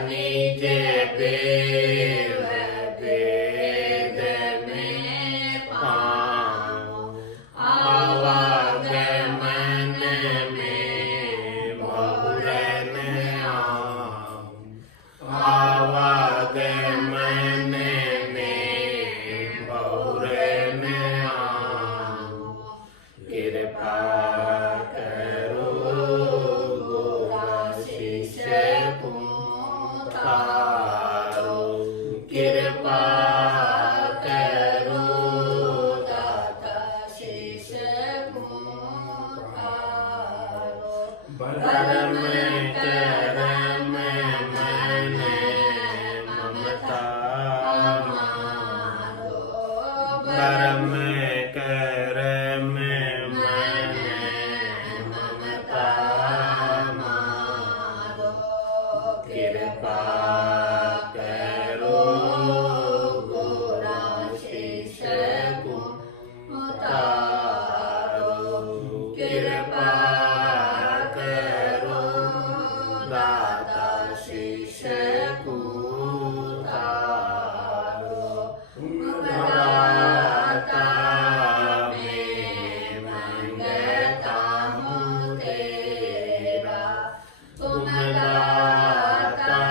निज बेव वेद में पाऊं, आवागमन में बहुरन आऊं, आवागमन में बहुरन आऊं। कृपा करो गोराशीष को तारो, कृपा करो दाता शीश को तारो। परम करम मन ममता मारो, परम करम मन ममता मारो। कृपा करो गोराशीष को तारो, कृपा करो दाता शीश को तारो। दाता मैं मांगता हूँ तेरा, तुम दाता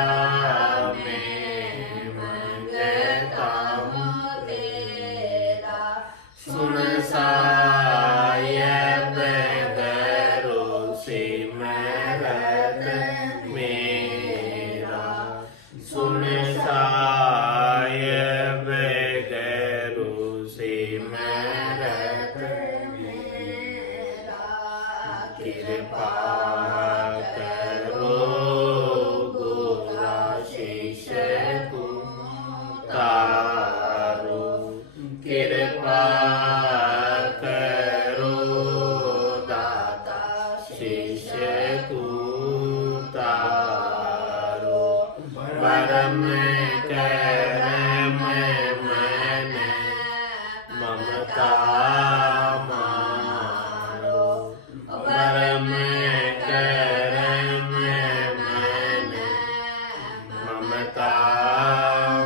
मैं मांगता हूँ तेरा। सुन सायब दरो सिमरत मेरा, सुन सायब दरो सिमरत मेरा। कृपा करो गोराशीष को तारो, कृपा करो दाता शीश को तारो। परम करम मन ममता मारो, परम करम मन ममता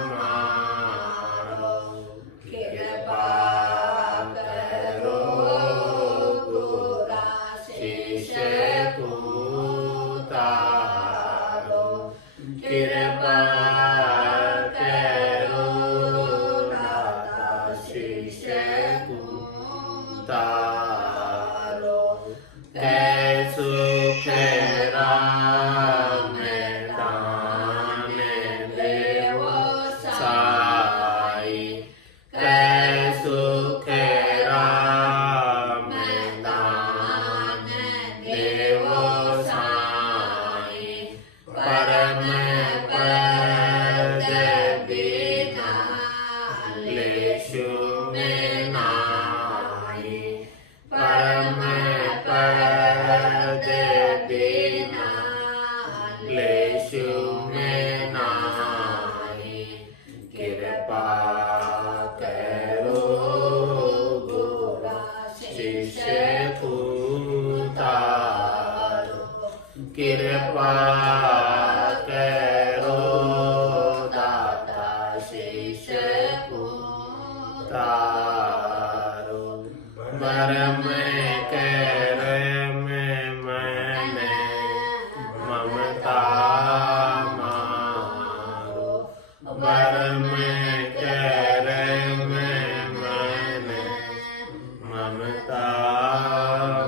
मारो। कृपा करो गोराशीष को तारो, कृपा करो दाता शीश को तारो। सुख राम दान देव साई, सुख राम दान देव साई। परम पद बिना लेशु में नाई, परम पद बिना लेशु में नाई। कृपा करो गोराशीष को तारो, कृपा करो दाता शीश को तारो। परम करम मन ममता मारो, परम करम मन ममता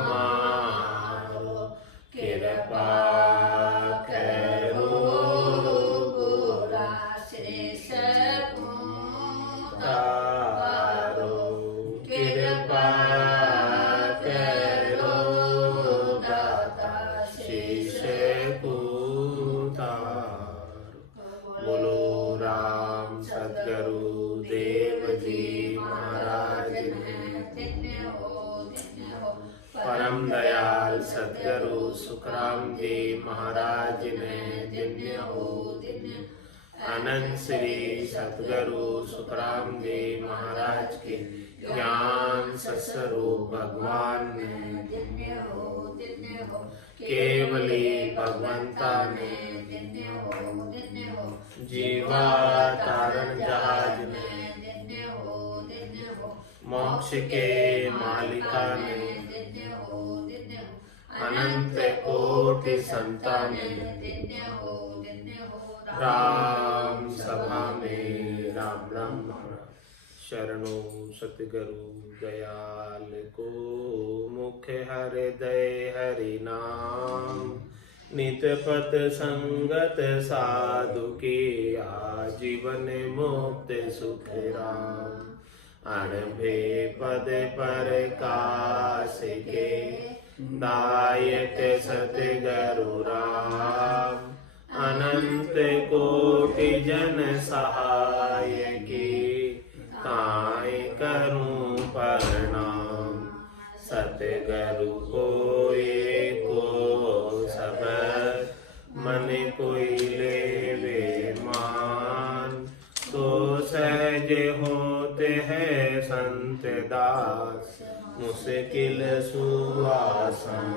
मारो। कृपा करो गोराशीष को तारो, कृपा करो दाता शीश को तारो। बोलो राम सद्गुरु देव जी महाराज ने परम दयाल सद्गुरु सुखराम जी महाराज ने धन्य हो। अनंत श्री सद्गुरु सुखराम जी महाराज के ज्ञान सस्वरूप भगवान ने धन्य हो। केवली भगवंता ने धन्य हो। जीवा तारण जहाज में, मोक्ष के मालिका ने, अनंत कोटि संतानें, राम सभा में राम राम शरणो सतगुरु दयाल को, मुख हृदय हरि नाम, नित पत संगत साधु की, आजीवन मुक्त सुख राम, अणभे पद पर काश के, दायक सतगुरु राम, अनंत कोटि जन सहाय की, काई करूं प्रणाम, सतगुरु को एको सब, मन कोई लेवे मान, तो सहज होते हैं संत दास, मुश्किल सुआसन,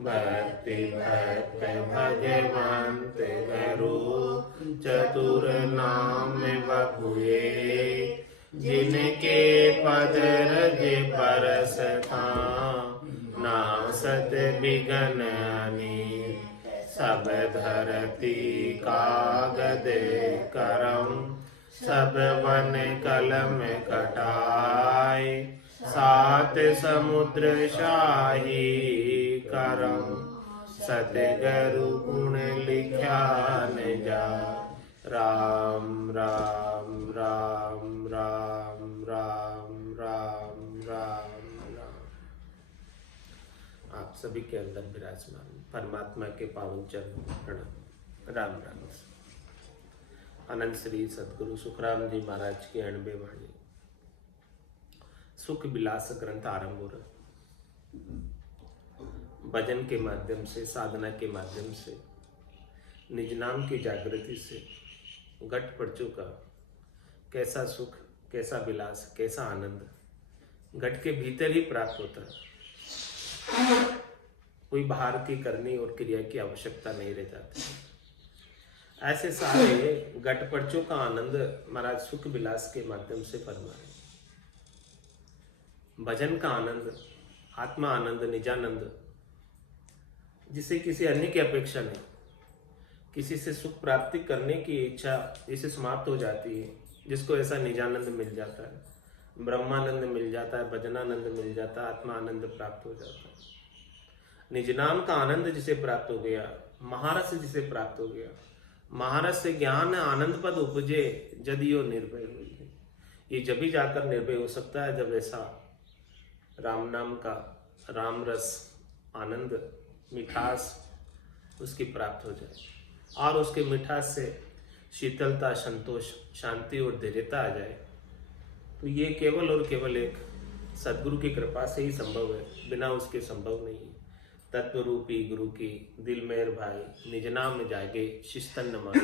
भक्ति भक्त भगवंत गुरु, चतुर नाम बपुए, जिनके पद रज परस था, नासत बिगन अनेक, सब धरती कागद करम, सब वन कलम कटाए, सात समुद्र शाही करम, सतगुरु गुण लिख्या न जा, राम राम राम राम राम राम राम राम। आप सभी के अंदर विराजमान परमात्मा के पावन चरण प्रणाम, राम राम। अनंत श्री सतगुरु सुखराम जी महाराज की 90 वाणी सुख विलास ग्रंथ आरंभ हो रहा। भजन के माध्यम से, साधना के माध्यम से, निज नाम की जागृति से घट पड़चों का कैसा सुख, कैसा विलास, कैसा आनंद घट के भीतर ही प्राप्त होता है। कोई बाहर की करनी और क्रिया की आवश्यकता नहीं रह जाती। ऐसे सारे घट पड़चों का आनंद महाराज सुख विलास के माध्यम से फरमाए। भजन का आनंद, आत्मा आनंद, निजानंद, जिसे किसी अन्य की अपेक्षा नहीं, किसी से सुख प्राप्ति करने की इच्छा जिसे समाप्त हो जाती है, जिसको ऐसा निजानंद मिल जाता है, ब्रह्मानंद मिल जाता है, भजनानंद मिल जाता है, आत्मा आनंद प्राप्त हो जाता है। निज नाम का आनंद जिसे प्राप्त हो गया, महारस जिसे प्राप्त हो गया, महारस से ज्ञान आनंद पद उपजे, जदियो निर्भय हुई। ये जब ही जाकर निर्भय हो सकता है जब ऐसा राम नाम का राम रस, आनंद, मिठास उसकी प्राप्त हो जाए और उसके मिठास से शीतलता, संतोष, शांति और धैर्यता आ जाए। तो ये केवल और केवल एक सद्गुरु की कृपा से ही संभव है, बिना उसके संभव नहीं है। तत्व रूपी गुरु की दिल मेर भाई, निज नाम जागे शिस्तन न मारे,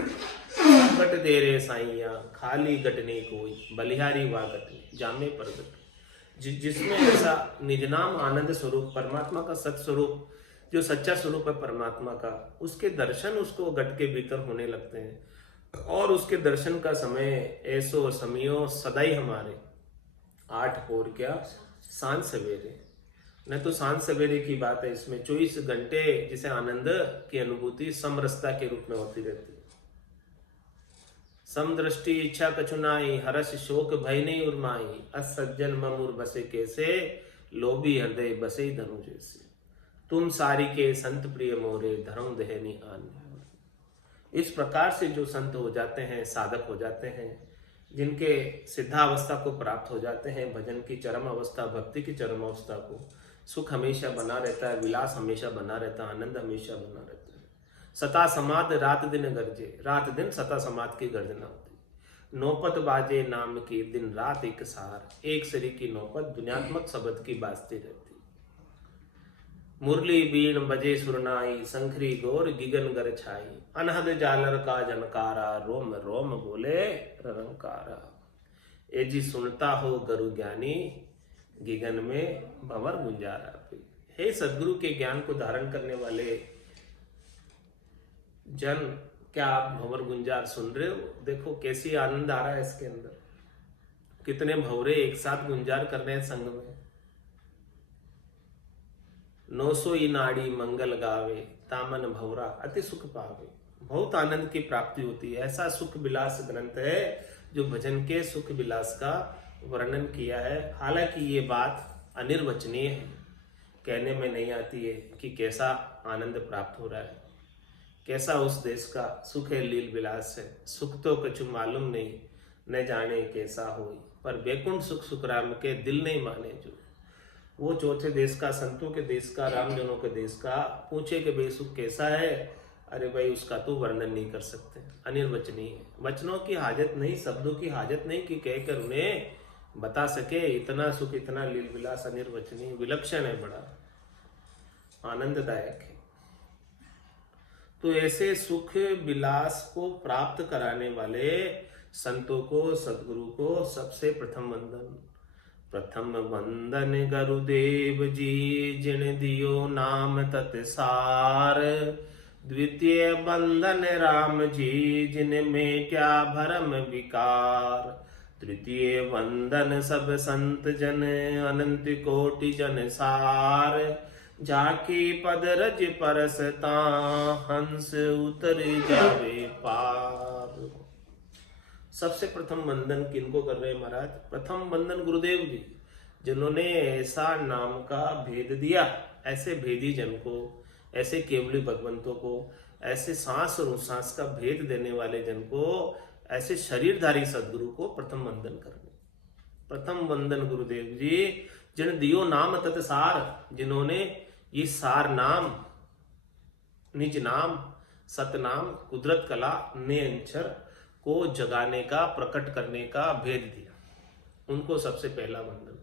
गट दे रे साइया खाली गटने कोई, बलिहारी वागट जामे परगट। जिसमें ऐसा निज नाम आनंद स्वरूप, परमात्मा का सत स्वरूप, जो सच्चा स्वरूप है परमात्मा का, उसके दर्शन उसको घट के भीतर होने लगते हैं। और उसके दर्शन का समय ऐसो समियो सदाई हमारे, 8 पहर क्या सांझ सवेरे, न तो सांझ सवेरे की बात है, इसमें 24 घंटे जिसे आनंद की अनुभूति समरसता के रूप में होती रहती है। समदृष्टि इच्छा कछुनाई, हर्ष शोक भय नहीं उर्माई, असज्जन ममुर बसे कैसे, लोभी हृदय बसे धनु जैसे। तुम सारी के संत प्रिय मोरे, धर्म दहनी आन। इस प्रकार से जो संत हो जाते हैं, साधक हो जाते हैं, जिनके सिद्धावस्था को प्राप्त हो जाते हैं, भजन की चरम अवस्था, भक्ति की चरम अवस्था को, सुख हमेशा बना रहता है, विलास हमेशा बना रहता है, आनंद हमेशा बना रहता है। सता समाद रात दिन गरजे, रात दिन सता समाद की गर्जना होती। नौपत बाजे नाम की, दिन रात एक सार, एक सरी की नौपत दुनियात्मक शब्द की बाजती रहती। मुरली बीण बजे सुरनाई, शंखरी गौर गिगन गर छाई, अनहद जालर का जनकारा, रोम रोम बोले रंकारा। ए जी सुनता हो गुरु ज्ञानी, गिगन में भंवर गुंजारा। हे सदगुरु के ज्ञान को धारण करने वाले जन, क्या आप भंवर गुंजार सुन रहे हो? देखो कैसी आनंद आ रहा है इसके अंदर, कितने भंवरे एक साथ गुंजार कर रहे हैं संग में। 900 नाड़ी मंगल गावे, तामन भंवरा अति सुख पावे। बहुत आनंद की प्राप्ति होती है। ऐसा सुख विलास ग्रंथ है जो भजन के सुख विलास का वर्णन किया है। हालांकि ये बात अनिर्वचनीय है, कहने में नहीं आती है कि कैसा आनंद प्राप्त हो रहा है, कैसा उस देश का सुख है, लील विलास है। सुख तो कछु मालूम नहीं, न जाने कैसा होई, पर बैकुंठ सुख सुख राम के दिल नहीं माने जो। वो चौथे देश का, संतों के देश का, रामजनों के देश का पूछे कि भाई सुख कैसा है, अरे भाई उसका तो वर्णन नहीं कर सकते, अनिर्वचनीय है। वचनों की हाजत नहीं, शब्दों की हाजत नहीं कि कहकर उन्हें बता सके। इतना सुख, इतना लील विलास अनिर्वचनीय, विलक्षण है, बड़ा आनंददायक है। तो ऐसे सुख विलास को प्राप्त कराने वाले संतों को, सदगुरु को सबसे प्रथम वंदन। प्रथम वंदन गुरुदेव जी, जिन दियो नाम तत्सार। द्वितीय वंदन राम जी, जिन मेट्या भरम विकार। तृतीय वंदन सब संत जन, अनंत कोटि जन सार। जाकी पद रज परसता, हंस उतर जावे पार। सबसे प्रथम वंदन किनको कर रहे हैं महाराज? प्रथम वंदन गुरुदेव जी, जिन्होंने ऐसा नाम का भेद दिया, ऐसे भेदी जन को, ऐसे केवली भगवंतों को, ऐसे सांस और उच्छ्वास का भेद देने वाले जन को, ऐसे शरीरधारी सदगुरु को प्रथम वंदन करने। प्रथम वंदन गुरुदेव जी, जिन दियो नाम तत्सार, जिन्होंने ये सार नाम, निज नाम, सतनाम, कुदरत कला, नेअंचर को जगाने का, प्रकट करने का भेद दिया, उनको सबसे पहला वंदन।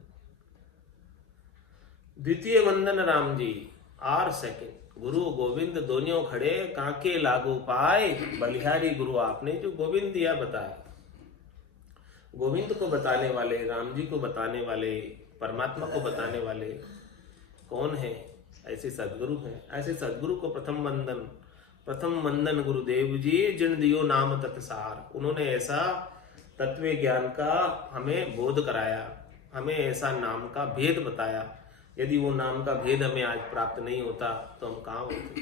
द्वितीय वंदन राम जी, आर सेकंड। गुरु गोविंद दोनों खड़े, कांके लागू पाए। बलिहारी गुरु आपने जो गोविंद दिया बताया, गोविंद को बताने वाले, राम जी को बताने वाले, परमात्मा को बताने वाले कौन है? ऐसे सदगुरु हैं। ऐसे सदगुरु को प्रथम वंदन। प्रथम वंदन गुरुदेव जी, जिन दियो नाम तत्सार। उन्होंने ऐसा तत्व ज्ञान का हमें बोध कराया, हमें ऐसा नाम का भेद बताया। यदि वो नाम का भेद हमें आज प्राप्त नहीं होता तो हम कहाँ होते?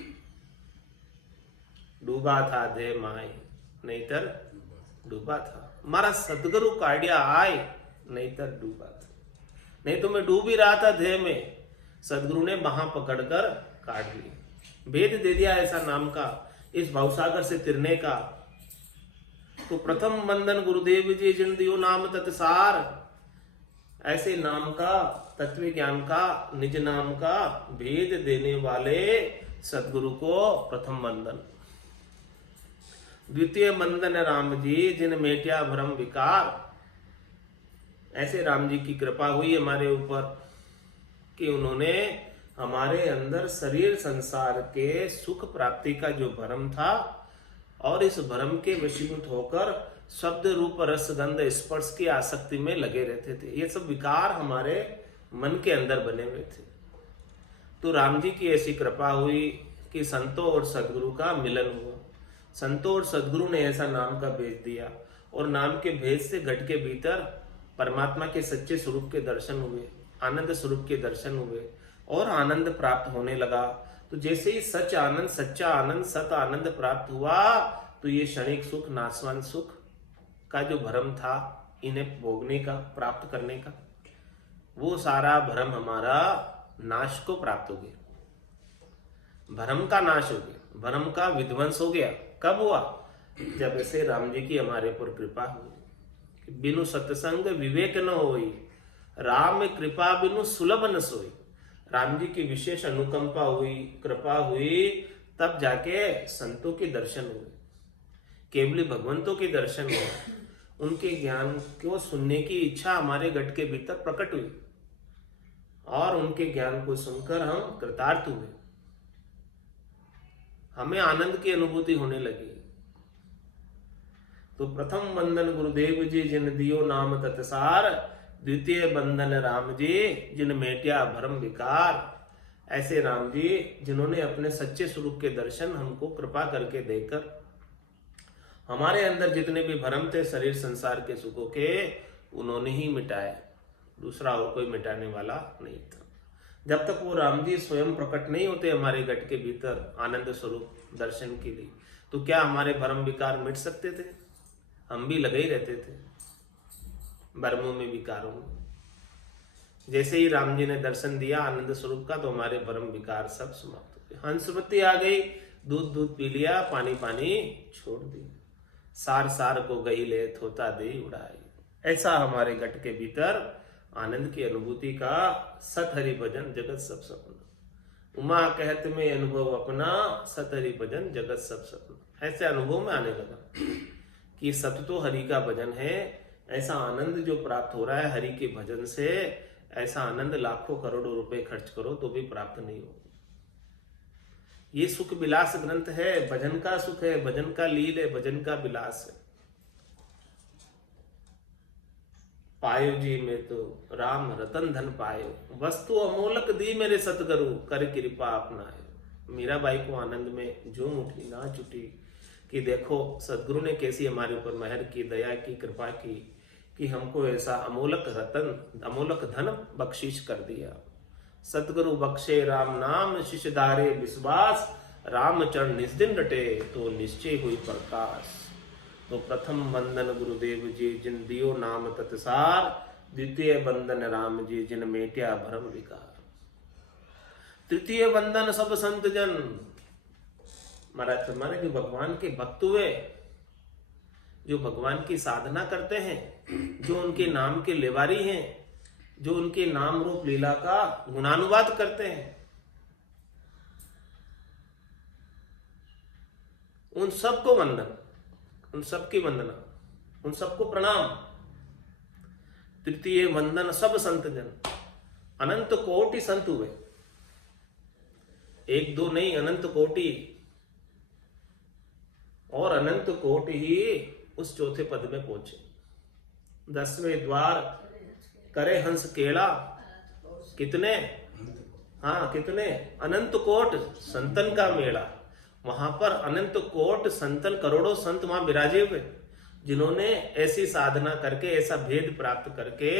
डूबा था दे माए, नहींतर डूबा था। हमारा सदगुरु काढ़िया आए, नहींतर डूबा था। नहीं तो मैं डूब ही रहा था देह में, सदगुरु ने वहां पकड़कर काट लिया, भेद दे दिया ऐसा नाम का, इस भवसागर से तिरने का। तो प्रथम वंदन गुरुदेव जी, जिन दियो नाम तत्सार। ऐसे नाम का, तत्व ज्ञान का, निज नाम का भेद देने वाले सदगुरु को प्रथम वंदन। द्वितीय वंदन राम जी, जिन मेट्या भ्रम विकार। ऐसे राम जी की कृपा हुई हमारे ऊपर कि उन्होंने हमारे अंदर शरीर संसार के सुख प्राप्ति का जो भ्रम था, और इस भ्रम के वशीभूत होकर शब्द रूप रस गंध स्पर्श की आसक्ति में लगे रहते थे। ये सब विकार हमारे मन के अंदर बने हुए थे। तो राम जी की ऐसी कृपा हुई कि संतों और सदगुरु का मिलन हुआ। संतों और सदगुरु ने ऐसा नाम का भेद दिया, और नाम के भेद से घट के भीतर परमात्मा के सच्चे स्वरूप के दर्शन हुए, आनंद स्वरूप के दर्शन हुए, और आनंद प्राप्त होने लगा। तो जैसे ही सच आनंद, सच्चा आनंद, सत आनंद प्राप्त हुआ, तो ये क्षणिक सुख, नाशवान सुख का जो भ्रम था, इन्हें भोगने का, प्राप्त करने का, वो सारा भ्रम हमारा नाश को प्राप्त हो गया। भ्रम का नाश हो गया, भ्रम का विध्वंस हो गया। कब हुआ? जब ऐसे राम जी की हमारे पर कृपा हुई। बिनु सत्संग विवेक न होई, राम कृपा बिनु सुलभ न सोई। राम जी की विशेष अनुकंपा हुई, कृपा हुई, तब जाके संतों के दर्शन हुए, केवली भगवंतों के दर्शन हुए। उनके ज्ञान को सुनने की इच्छा हमारे गट के भीतर प्रकट हुई, और उनके ज्ञान को सुनकर हम कृतार्थ हुए, हमें आनंद की अनुभूति होने लगी। तो प्रथम वंदन गुरुदेव जी, जिन दियो नाम तत्सार। द्वितीय वंदन राम जी, जिन मेट्या भ्रम विकार। ऐसे राम जी जिन्होंने अपने सच्चे स्वरूप के दर्शन हमको कृपा करके देकर हमारे अंदर जितने भी भ्रम थे शरीर संसार के सुखों के, उन्होंने ही मिटाए, दूसरा और कोई मिटाने वाला नहीं था। जब तक वो राम जी स्वयं प्रकट नहीं होते हमारे घट के भीतर आनंद स्वरूप दर्शन के लिए, तो क्या हमारे भ्रम विकार मिट सकते थे? हम भी लगे ही रहते थे भ्रमों में, विकारों में। जैसे ही राम जी ने दर्शन दिया आनंद स्वरूप का, तो हमारे भ्रम विकार सब समाप्त हो गए। हंसवती आ गई, दूध दूध पी लिया, पानी पानी छोड़ दिया, सार सार को गई ले थोता दे उड़ाई। ऐसा हमारे घट के भीतर आनंद की अनुभूति का सत हरि भजन जगत सब सपना। उमा कहत में अनुभव अपना, सत हरि भजन जगत सब सपना। ऐसे अनुभव में आने लगा कि सत तो हरि का भजन है। ऐसा आनंद जो प्राप्त हो रहा है हरि के भजन से, ऐसा आनंद लाखों करोड़ों रुपए खर्च करो तो भी प्राप्त नहीं हो। ये सुख विलास ग्रंथ है, भजन का सुख है, भजन का लील है, भजन का विलास है। पायो जी में तो राम रतन धन पायो, वस्तु अमोलक दी मेरे सतगुरु, कर कृपा अपनाए। मीराबाई को आनंद में जो उठी ना चुटी कि देखो सदगुरु ने कैसी हमारे ऊपर मेहर की, दया की, कृपा की कि हमको ऐसा अमोलक रतन, अमोलक धन बख्शिश कर दिया। सतगुरु बख्शे राम नाम, शिष्य धारे विश्वास, राम चरण निज दिन रटे, तो निश्चय हुई प्रकाश। तो प्रथम वंदन गुरुदेव जी जिन दियो नाम तत्सार, द्वितीय वंदन राम जी जिन मेटिया भरम विकार, तृतीय वंदन सब संत जन। महाराज हमारे जो भगवान के भक्त हुए, जो भगवान की साधना करते हैं, जो उनके नाम के लेवारी हैं, जो उनके नाम रूप लीला का गुणानुवाद करते हैं, उन सबको वंदन, उन सबकी वंदना, उन सबको प्रणाम। तृतीय वंदन सब संत जन। अनंत कोटि संत हुए, एक दो नहीं, अनंत कोटि। और अनंत कोटि ही उस चौथे पद में पहुंचे। 10वें द्वार करे हंस केड़ा, कितने? हाँ कितने? अनंत कोट संतन का मेला। वहां पर अनंत कोट संतन, करोड़ों संत वहां विराजे हुए, जिन्होंने ऐसी साधना करके, ऐसा भेद प्राप्त करके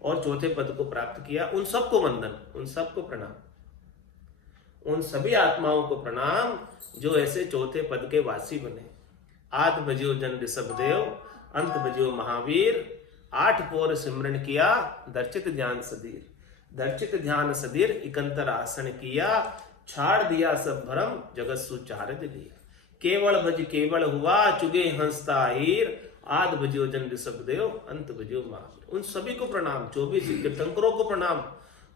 और चौथे पद को प्राप्त किया। उन सबको वंदन, उन सबको प्रणाम, उन सभी आत्माओं को प्रणाम जो ऐसे चौथे पद के वासी बने। आद बजियो जन ऋषभ देव, अंत बजियो महावीर, 8 पोर सिमरन किया, दर्चित ध्यान सदीर। दर्चित ध्यान सदीर इकंतर आसन किया, छाड़ दिया सब भरम, जगत सुचारज लिया। केवल भज केवल हुआ, चुगे हंसता हीर, आद बजियो जन ऋषभ देव, अंत बजियो महावीर। उन सभी को प्रणाम, 24 तीर्थंकरों को प्रणाम,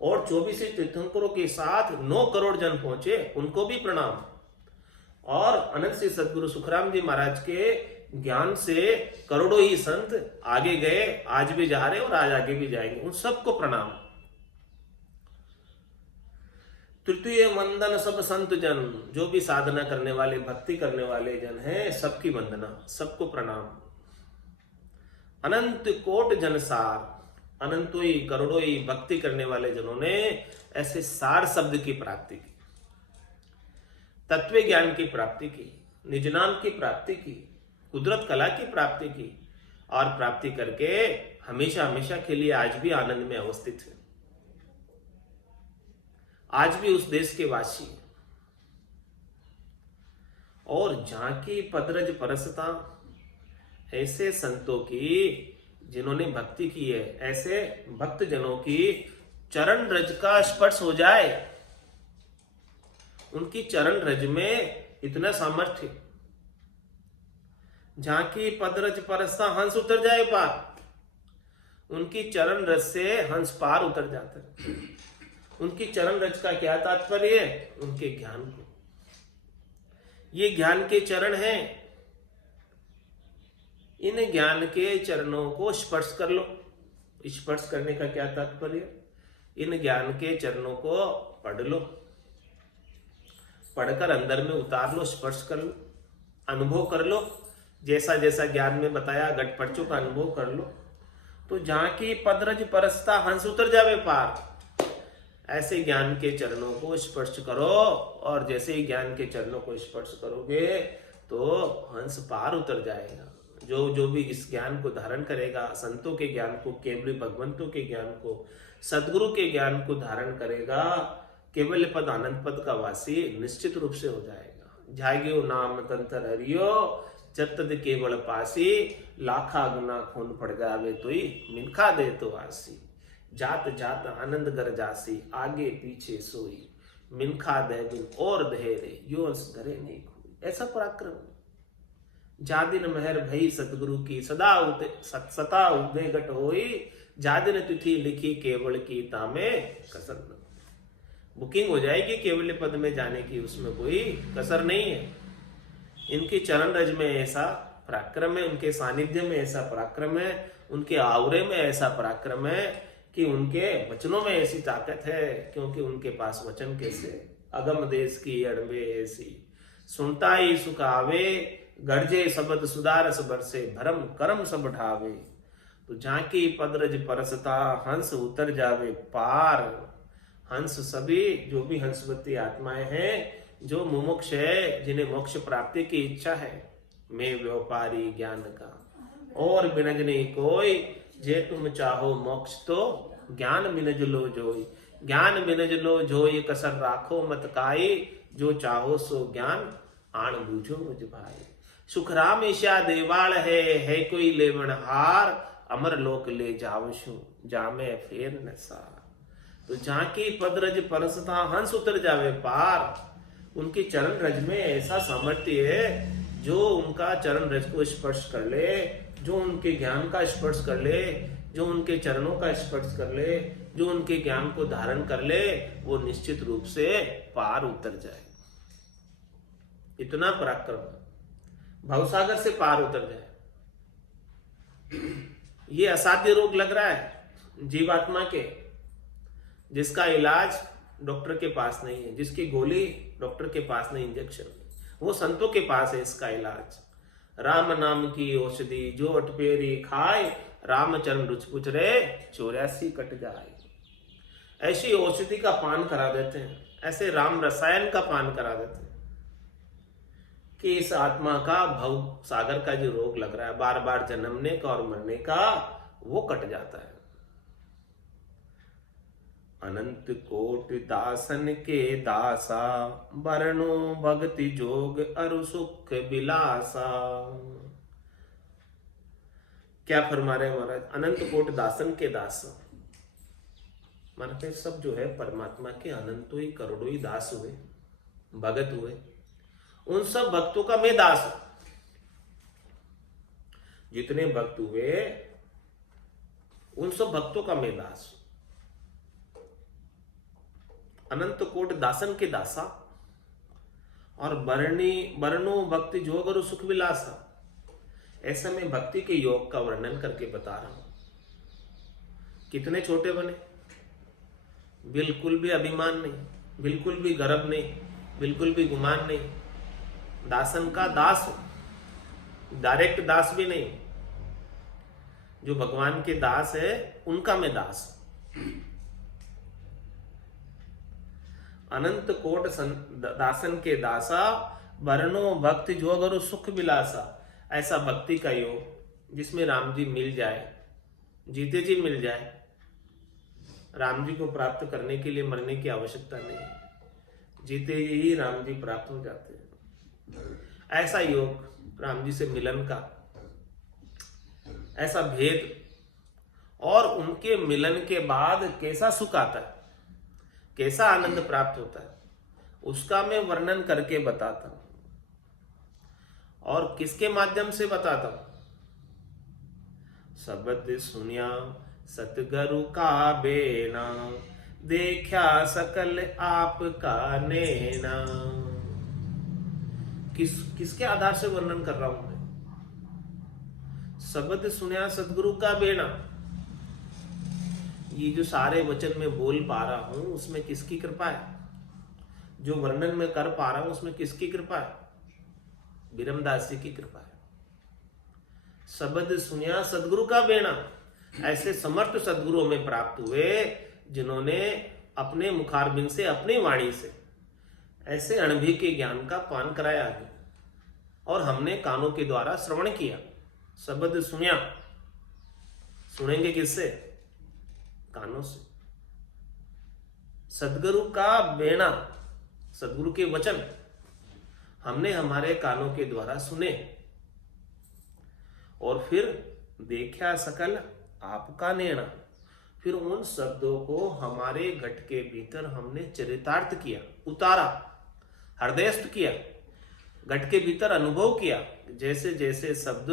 और 24 तीर्थंकरों के साथ 9 करोड़ जन पहुंचे, उनको भी प्रणाम। और अनंत श्री सदगुरु सुखराम जी महाराज के ज्ञान से करोड़ों ही संत आगे गए, आज भी जा रहे और आज आगे भी जाएंगे, उन सबको प्रणाम। तृतीय वंदन सब संत जन, जो भी साधना करने वाले, भक्ति करने वाले जन हैं, सबकी वंदना, सबको प्रणाम। अनंत कोट जनसार, अनंतों ही, करोड़ों ही भक्ति करने वाले जनों ने ऐसे सार शब्द की प्राप्ति की, तत्व ज्ञान की प्राप्ति की, निज नाम की प्राप्ति की, कुदरत कला की प्राप्ति की, और प्राप्ति करके हमेशा हमेशा के लिए आज भी आनंद में अवस्थित है। आज भी उस देश के वासी। और झांकी पदरज परसता, ऐसे संतों की जिन्होंने भक्ति की है, ऐसे भक्त जनों की चरण रज का स्पर्श हो जाए, उनकी चरण रज में इतना सामर्थ्य। झांकी पदरज परसता, हंस उतर जाए पार, उनकी चरण रज से हंस पार उतर जाता है। उनकी चरण रज का क्या तात्पर्य है? उनके ज्ञान को, ये ज्ञान के चरण हैं, इन ज्ञान के चरणों को स्पर्श कर लो। स्पर्श करने का क्या तात्पर्य? इन ज्ञान के चरणों को पढ़ लो, पढ़कर अंदर में उतार लो, स्पर्श कर लो, अनुभव कर लो। जैसा जैसा ज्ञान में बताया, घटपटचों का अनुभव कर लो। तो जहां की पदरज परसता, हंस उतर जावे पार, ऐसे ज्ञान के चरणों को स्पर्श करो। और जैसे ही ज्ञान के चरणों को स्पर्श करोगे तो हंस पार उतर जाएगा। जो जो भी इस ज्ञान को धारण करेगा, संतों के ज्ञान को, केवल भगवंतों के ज्ञान को, सदगुरु के ज्ञान को धारण करेगा, केवल पद आनंद पद का वासी निश्चित रूप से हो जाएगा। जाग्यो नाम तंत्र हरियो जब तद केवल पासी, लाखा गुना खून पड़ जावे तो ही मिनखा दे तो आसी। जात जात आनंद गर जासी, आगे पीछे सोई, मिनखा दे बिन और धेरे, यो अंश धरे नहीं कोई। ऐसा पराक्रम। जादिन महर भई सतगुरु की, सदा सता उदय घट होई, जादिन तिथि लिखी केवल की, तामे कसर न। बुकिंग हो जाएगी केवल पद में जाने की, उसमें कोई कसर नहीं है। इनके चरण रज में ऐसा पराक्रम है, उनके सानिध्य में ऐसा पराक्रम है, उनके आवरे में ऐसा पराक्रम है कि उनके वचनों में ऐसी ताकत है, क्योंकि उनके पास वचन कैसे, अगम देश की अड़बे ऐसी, सुनता ही सुख आवे, गर्जे शब्द सुदारस बरसे, भरम करम सब ढावे। तो झांकी पदरज परसता, हंस उतर जावे पार। हंस सभी जो भी हंसवती आत्माएं हैं, जो मुमुक्ष है, जिन्हें मोक्ष प्राप्ति की इच्छा है, मैं व्यापारी ज्ञान का और बिनज नहीं कोई, जे तुम चाहो मोक्ष तो ज्ञान बिनज लो जोई। ज्ञान बिनज लो जोई, कसर राखो मत काई, जो चाहो सो ज्ञान आण बूझो मुझ भाई। सुखराम ईशा देवाल है कोई लेवन हार, अमर लोक ले जावशु जामे फेर न सार। तो झांकी पदरज परसता, हंस उतर जावे पार। उनके चरण रज में ऐसा सामर्थ्य है, जो उनका चरण रज को स्पर्श कर ले, जो उनके ज्ञान का स्पर्श कर ले, जो उनके चरणों का स्पर्श कर ले, जो उनके ज्ञान को धारण कर ले, वो निश्चित रूप से पार उतर जाए। इतना पराक्रम, भवसागर से पार उतर जाए। ये असाध्य रोग लग रहा है जीवात्मा के, जिसका इलाज डॉक्टर के पास नहीं है, जिसकी गोली डॉक्टर के पास नहीं, इंजेक्शन, वो संतों के पास है इसका इलाज। राम नाम की औषधि जो अटपेरी खाए, रामचरण रुच पुछ रे 84 कट जाए। ऐसी औषधि का पान करा देते हैं, ऐसे राम रसायन का पान करा देते हैं कि इस आत्मा का भव सागर का जो रोग लग रहा है, बार बार जन्मने का और मरने का, वो कट जाता है। अनंत कोटि दासन के दासा, बरनो भक्ति जोग अरु सुख बिलासा। क्या फरमा रहे महाराज? अनंत कोट दासन के दास, मानते सब जो है परमात्मा के अनंतों ही करोड़ों ही दास हुए, भगत हुए। उन सब भक्तों का मैं दास हूं। जितने भक्त हुए उन सब भक्तों का मैं दास हूं। अनंत कोट दासन के दासा, और बरनो भक्ति जोग और सुख विलासा। ऐसा मैं भक्ति के योग का वर्णन करके बता रहा हूं। कितने छोटे बने, बिल्कुल भी अभिमान नहीं, बिल्कुल भी गर्व नहीं, बिल्कुल भी गुमान नहीं। दासन का दास हो, डायरेक्ट दास भी नहीं। जो भगवान के दास है उनका मैं दास हूं। अनंत कोट दासन के दासा, बरनो भक्ति जोग और सुख विलासा। ऐसा भक्ति का योग जिसमें राम जी मिल जाए, जीते जी मिल जाए। राम जी को प्राप्त करने के लिए मरने की आवश्यकता नहीं है, जीते ही राम जी प्राप्त हो जाते हैं। ऐसा योग राम जी से मिलन का, ऐसा भेद, और उनके मिलन के बाद कैसा सुख आता है, कैसा आनंद प्राप्त होता है, उसका मैं वर्णन करके बताता हूं। और किसके माध्यम से बताता हूं? शब्द सुनिया सतगुरु का बेना, देखा सकल आपका नैना। किसके आधार से वर्णन कर रहा हूं मैं? शब्द सुनिया सतगुरु का बेना। ये जो सारे वचन में बोल पा रहा हूं, उसमें किसकी कृपा है? जो वर्णन में कर पा रहा हूं, उसमें किसकी कृपा है? बिरमदास जी की कृपा है। शब्द सुनिया सदगुरु का बेना। ऐसे समर्थ सदगुरुओं में प्राप्त हुए, जिन्होंने अपने मुखारबिंद से, अपनी वाणी से ऐसे अणभि के ज्ञान का पान कराया है। और हमने कानों के द्वारा श्रवण किया, शब्द सुनिया। सुनेंगे किससे? कानों से। सदगुरु का बेना, सदगुरु के वचन हमने हमारे कानों के द्वारा सुने और फिर देखा सकल आपका नेणा। फिर उन शब्दों को हमारे घट के भीतर हमने चरितार्थ किया, उतारा, हृदयस्थ किया, घट के भीतर अनुभव किया। जैसे जैसे शब्द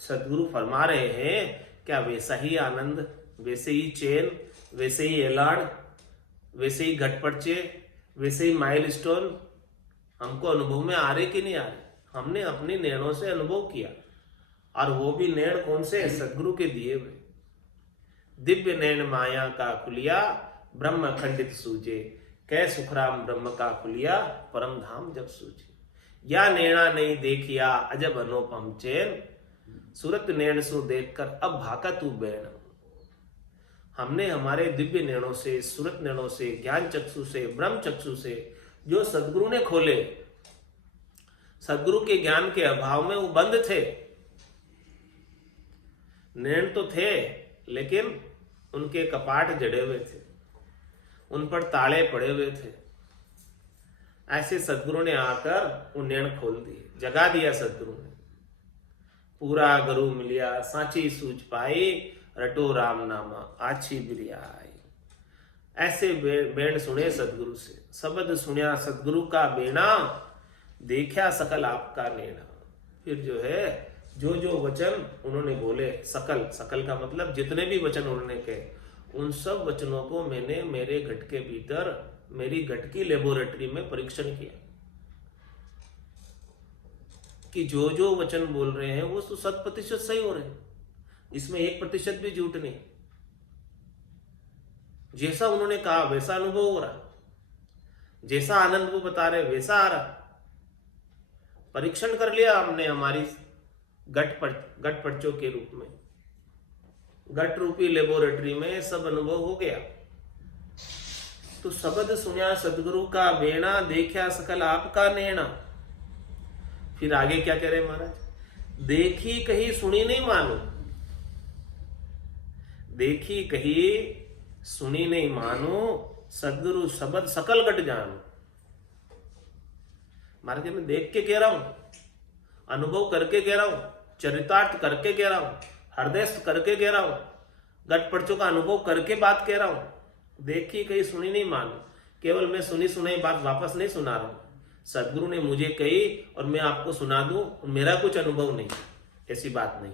सदगुरु फरमा रहे हैं, क्या वैसा ही आनंद, वैसे ही चैन, वैसे ही एलान, वैसे ही घट पर्चे, वैसे ही माइलस्टोन हमको अनुभव में आ रहे कि नहीं आ रहे? हमने अपने नैनों से अनुभव किया, और वो भी नैन कौन से? सदगुरु के दिए हुए। दिव्य नैन माया का खुलिया, ब्रह्म खंडित सूझे, कै सुखराम ब्रह्म का खुलिया, परम धाम जब सूझे। या नैना नहीं देखिया अजब अनुपम चैन, सूरत नैन सु देखकर अब भाका तू बैन। हमने हमारे दिव्य नैनों से, सूरत नैनों से, ज्ञान चक्षु से, ब्रह्म चक्षु से जो सदगुरु ने खोले, सदगुरु के ज्ञान के अभाव में वो बंद थे। नैन तो थे लेकिन उनके कपाट जड़े हुए थे, उन पर ताले पड़े हुए थे। ऐसे सदगुरु ने आकर वो नैन खोल दिए, जगा दिया सदगुरु ने। पूरा गुरु मिलिया सांची सूझ पाई, रटो राम नामा आछी बिरियाई। ऐसे बेण सुने सदगुरु से, शब्द सुनिया सदगुरु का बेना, देखा सकल आपका नेना। फिर जो है जो जो वचन उन्होंने बोले, सकल, सकल का मतलब जितने भी वचन उन्होंने कहे, उन सब वचनों को मैंने मेरे घट के भीतर, मेरी घट की लेबोरेटरी में परीक्षण किया कि जो जो वचन बोल रहे हैं वो तो 100% सही हो रहे हैं, इसमें 1% भी झूठ नहीं। जैसा उन्होंने कहा वैसा अनुभव हो रहा, जैसा आनंद वो बता रहे वैसा आ रहा। परीक्षण कर लिया हमने हमारी घट पर्चों के रूप में, घट रूपी लेबोरेटरी में सब अनुभव हो गया। तो शब्द सुनिया सदगुरु का बेना, देखा सकल आपका नैना। फिर आगे क्या कह रहे महाराज? देखी कही सुनी नहीं मानो, देखी कही सुनी नहीं मानो, सदगुरु शब्द सकल घट जानो। महाराज मैं देख के कह रहा हूं, अनुभव करके कह रहा हूं, चरितार्थ करके कह रहा हूं, हृदयस्थ करके कह रहा हूं, घट पर्चों का अनुभव करके बात कह रहा हूं। देखी कहीं सुनी नहीं मानो, केवल मैं सुनी सुनाई बात वापस नहीं सुना रहा हूं। सदगुरु ने मुझे कही और मैं आपको सुना दूं, मेरा कुछ अनुभव नहीं, ऐसी बात नहीं।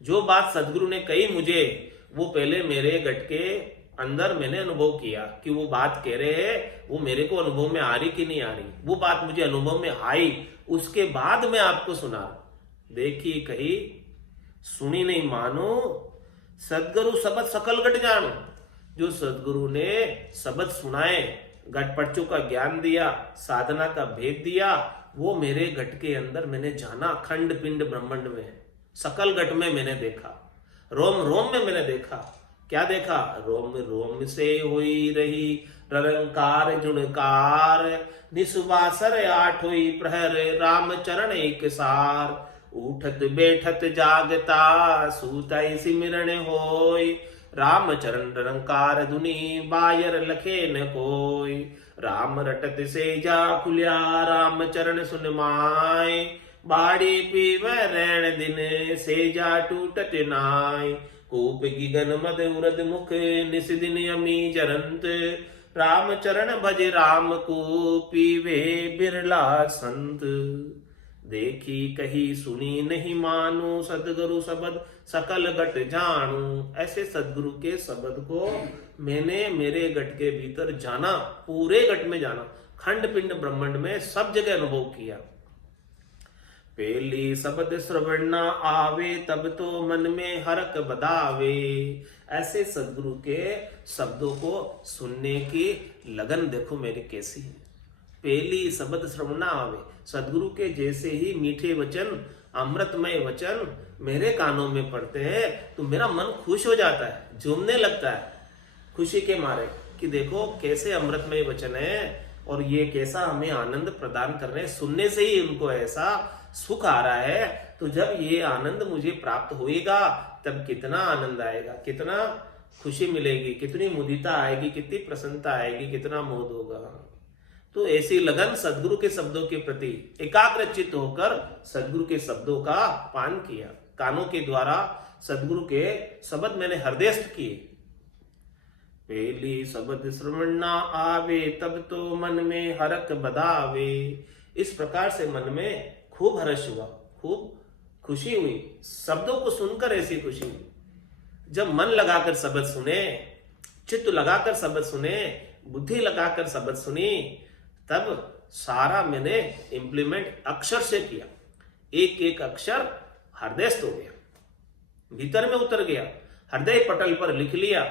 जो बात सदगुरु ने कही मुझे, वो पहले मेरे घट के अंदर मैंने अनुभव किया कि वो बात कह रहे हैं, वो मेरे को अनुभव में आ रही कि नहीं आ रही। वो बात मुझे अनुभव में आई, उसके बाद मैं आपको सुना रहा हूं। देखी कही सुनी नहीं मानो, सदगुरु शब्द सकल घट जानो। जो सदगुरु ने शब्द सुनाए, घट पर्चों का ज्ञान दिया, साधना का भेद दिया, वो मेरे घट के अंदर मैंने जाना। खंड पिंड ब्रह्मांड में, सकल घट में मैंने देखा, रोम रोम में मैंने देखा। क्या देखा? रोम रोम से हुई रही रंकार जुणकार, निसुबासर आठ हुई प्रहर, राम चरण एक सार। उठत बैठत जागता सूतई सिमरण होय, राम चरण रंकार धुनी बायर लखे न कोय। राम रटत से जा खुलिया राम चरण सुन माय, बाड़ी पीव रैण दिन से जा टूटत नाय। कूप गिगन मद उरद मुख निस दिन यमी जरंत, राम चरण भज राम को पीवे बिरला संत। देखी कही सुनी नहीं मानो, सदगुरु शब्द सकल घट जानू। ऐसे सदगुरु के शब्द को मैंने मेरे घट के भीतर जाना, पूरे घट में जाना, खंड पिंड ब्रह्मांड में सब जगह अनुभव किया। पहली शब्द श्रवण न आवे, तब तो मन में हरक बदावे। ऐसे सदगुरु के शब्दों को सुनने की लगन देखो मेरी कैसी है। पहली शब्द श्रवण न आवे, सदगुरु के जैसे ही मीठे वचन, अमृतमय वचन मेरे कानों में पड़ते हैं तो मेरा मन खुश हो जाता है, झूमने लगता है खुशी के मारे कि देखो कैसे अमृतमय वचन है और ये कैसा हमें आनंद प्रदान कर रहे हैं। सुनने से ही उनको ऐसा सुख आ रहा है, तो जब ये आनंद मुझे प्राप्त होएगा तब कितना आनंद आएगा, कितना खुशी मिलेगी, कितनी मुदिता आएगी, कितनी प्रसन्नता आएगी, कितना मोद होगा। तो ऐसी लगन सदगुरु के शब्दों के प्रति एकाग्रचित होकर सदगुरु के शब्दों का पान किया। कानों के द्वारा सदगुरु के शब्द मैंने हृदयस्थ किए। पहली शब्द श्रवण ना आवे तब तो मन में हरक बधावे। इस प्रकार से मन में खूब हर्ष हुआ, खूब खुशी हुई, शब्दों को सुनकर ऐसी खुशी हुई। जब मन लगाकर शब्द सुने, चित्त लगाकर शब्द सुने, बुद्धि लगाकर शब्द सुनी, तब सारा मैंने इंप्लीमेंट अक्षर से किया। एक एक अक्षर हृदयस्थ हो गया, भीतर में उतर गया, हृदय पटल पर लिख लिया।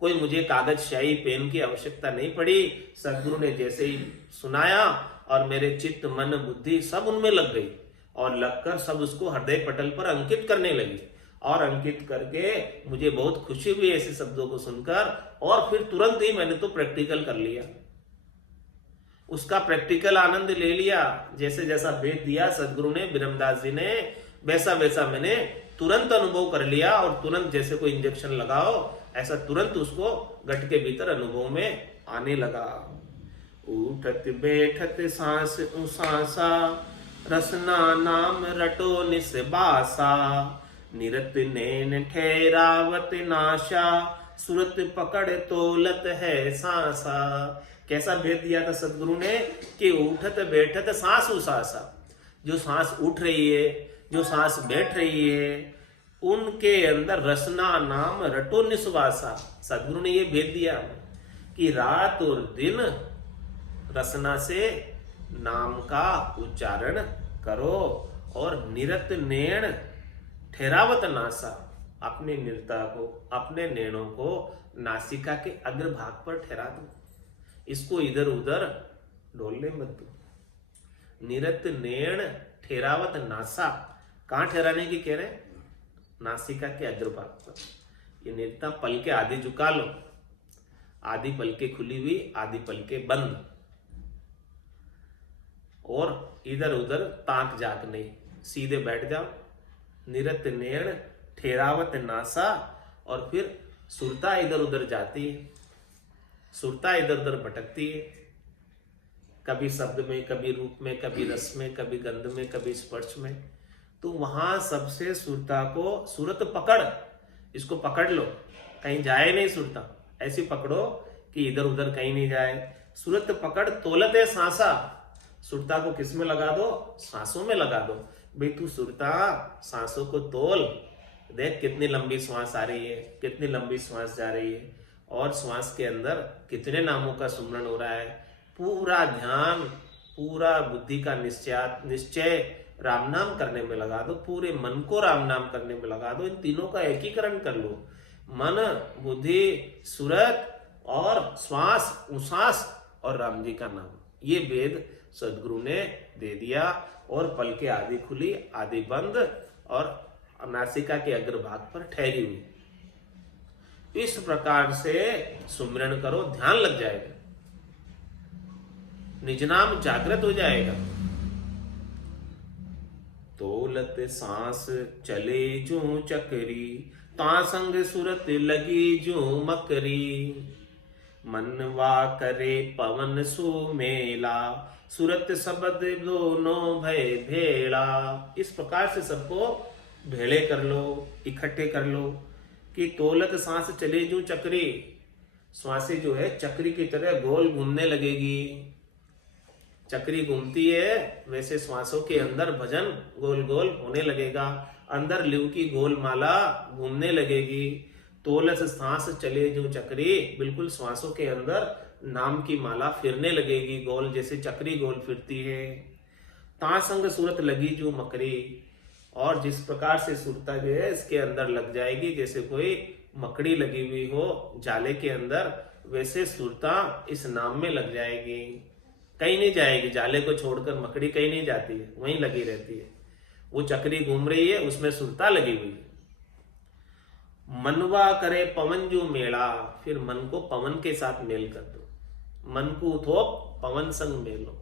कोई मुझे कागज स्याही पेन की आवश्यकता नहीं पड़ी। सदगुरु ने जैसे ही सुनाया और मेरे चित्त मन बुद्धि सब उनमें लग गई और लगकर सब उसको हृदय पटल पर अंकित करने लगी। और अंकित करके मुझे बहुत खुशी हुई ऐसे शब्दों को सुनकर। और फिर तुरंत ही मैंने तो प्रैक्टिकल कर लिया, उसका प्रैक्टिकल आनंद ले लिया। जैसे जैसा भेद दिया सदगुरु ने, ब्रह्मदास जी ने, वैसा वैसा मैंने तुरंत अनुभव कर लिया। और तुरंत जैसे कोई इंजेक्शन लगाओ, ऐसा तुरंत उसको गट के भीतर अनुभव में आने लगा। उठत बैठत सांस उसासा, रसना नाम रटो निसबासा। निरत नैन ठहरावत नाशा, सुरत पकड़ तोलत है सांसा। कैसा भेद दिया था सदगुरु ने कि उठत बैठत सांस उसासा। जो सांस उठ रही है, जो सांस बैठ रही है, उनके अंदर रसना नाम रटो निस्वासा। सदगुरु ने ये भेद दिया कि रात और दिन रसना से नाम का उच्चारण करो और निरत नैण ठहरावत नासा। अपने निरता को, अपने नैणों को नासिका के अग्रभाग पर ठहरा दो, इसको इधर उधर डोलने मत दो। निरत नैण ठहरावत नासा, कहां ठहराने की कह रहे हैं? नासिका के अग्रभाग पर। ये निरता पलके आधी झुका लो, आधी पलके खुली हुई, आधी पलके बंद, और इधर उधर ताक जाक नहीं, सीधे बैठ जाओ। निरत नैण ठहरावत नासा। और फिर सुरता इधर उधर जाती है, सुरता इधर उधर भटकती है, कभी शब्द में, कभी रूप में, कभी रस में, कभी गंध में, कभी स्पर्श में। तो वहां सबसे सुरता को, सुरत पकड़, इसको पकड़ लो, कहीं जाए नहीं सुरता, ऐसी पकड़ो कि इधर उधर कहीं नहीं जाए। सुरत पकड़ तोलत है सांसा। सुरता को किस में लगा दो? सांसों में लगा दो। भाई तू सुरता सांसों को तोल, देख कितनी लंबी श्वास आ रही है, कितनी लंबी श्वास जा रही है, और श्वास के अंदर कितने नामों का सुमरण हो रहा है। पूरा ध्यान, पूरा बुद्धि का निश्चय राम नाम करने में लगा दो, पूरे मन को राम नाम करने में लगा दो। इन तीनों का एकीकरण कर लो, मन, बुद्धि, सुरत और श्वास, उसास और राम जी का नाम। ये वेद सदगुरु ने दे दिया। और पलके आधी खुली, आधी बंद, और नासिका के अग्रभाग पर ठहरी हुई। इस प्रकार से सुमिरन करो, ध्यान लग जाएगा, निज नाम जागृत हो जाएगा। तोलत सांस चले जो चकरी, ता संग सुरत लगी जो मकरी। मनवा करे पवन सो मेला, सुरत शब्द दोनों भय भेड़ा। इस प्रकार से सबको भेड़े कर लो, इकट्ठे कर लो कि तोलत सांस चले जो चक्री। श्वासें जो है चक्री की तरह गोल घूमने लगेगी। चक्री घूमती है वैसे श्वासों के अंदर भजन गोल गोल होने लगेगा, अंदर लिव की गोल माला घूमने लगेगी। तोलस सांस चले जो चक्री, बिल्कुल श्वासों के अंदर नाम की माला फिरने लगेगी गोल, जैसे चक्री गोल फिरती है। ता संग सूरत लगी जो मकरी, और जिस प्रकार से सुरता जो है इसके अंदर लग जाएगी, जैसे कोई मकड़ी लगी हुई हो जाले के अंदर, वैसे सुरता इस नाम में लग जाएगी, कहीं नहीं जाएगी। जाले को छोड़कर मकड़ी कहीं नहीं जाती है, वहीं लगी रहती है। वो चक्री घूम रही है, उसमें सुरता लगी हुई है। मनवा करे पवन जो मेला, फिर मन को पवन के साथ मेल कर दो, मन को थोप पवन संग मेलो।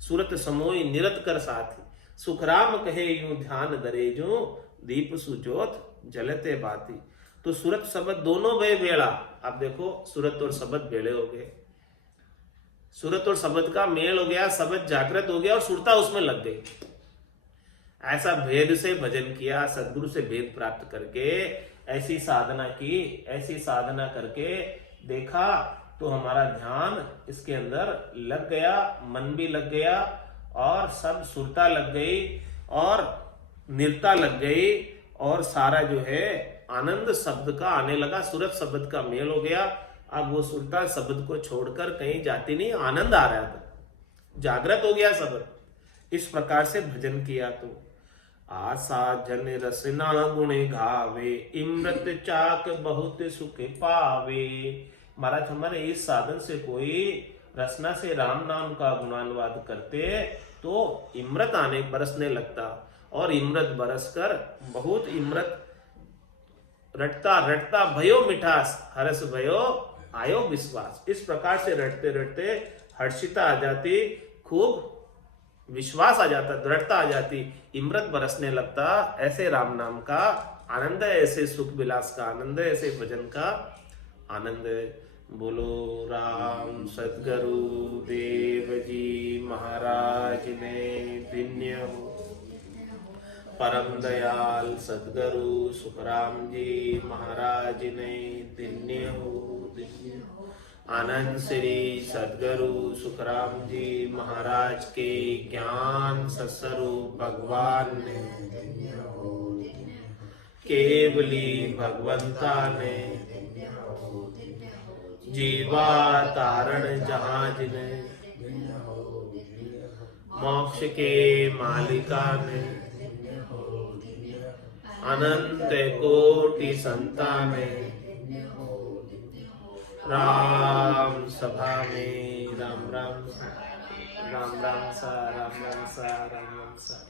सूरत समोई निरत कर साथी, सुखराम कहे यूं ध्यान धरे जो दीप सुजोत जलते बाती। तो सूरत शब्द दोनों भय बेड़ा। आप देखो सूरत और शब्द बेड़े हो गए, सूरत और शब्द का मेल हो गया, शब्द जागृत हो गया और सुरता उसमें लग गई। ऐसा भेद से भजन किया, सदगुरु से भेद प्राप्त करके ऐसी साधना की, ऐसी साधना करके देखा तो हमारा ध्यान इसके अंदर लग गया, मन भी लग गया और सब सुरता लग गई और निर्ता लग गई और सारा जो है आनंद शब्द का आने लगा, सूरत शब्द का मेल हो गया। अब वो सुरता शब्द को छोड़कर कहीं जाती नहीं, आनंद आ रहा था, जागृत हो गया शब्द। इस प्रकार से भजन किया तो आशा जन रसना गुण गावे, इमृत चाक बहुत सुख पावे। महाराज हमारे इस साधन से कोई रसना से राम नाम का गुणानुवाद करते तो इमृत आने बरसने लगता और इमृत बरसकर बहुत इमृत रटता रटता भयो मिठास, हर्ष भयो आयो विश्वास। इस प्रकार से रटते रटते हर्षिता आ जाती, खूब विश्वास आ जाता, दृढ़ता आ जाती, इमृत बरसने लगता। ऐसे राम नाम का आनंद है, ऐसे सुख विलास का आनंद है, ऐसे भजन का आनंद है। बोलो राम सद्गुरु देव जी महाराज ने धन्य हो। परम दयाल सद्गुरु सुखराम जी महाराज ने धन्य हो, धन्य हो। आनंद श्री सद्गुरु सुखराम जी महाराज के ज्ञान सत्स्वरूप भगवान ने केवली भगवंता ने जीवा तारण जहाज ने मोक्ष के मालिका ने अनंत कोटि संताने राम सभा में राम राम सा राम राम सा राम राम सा राम राम सा।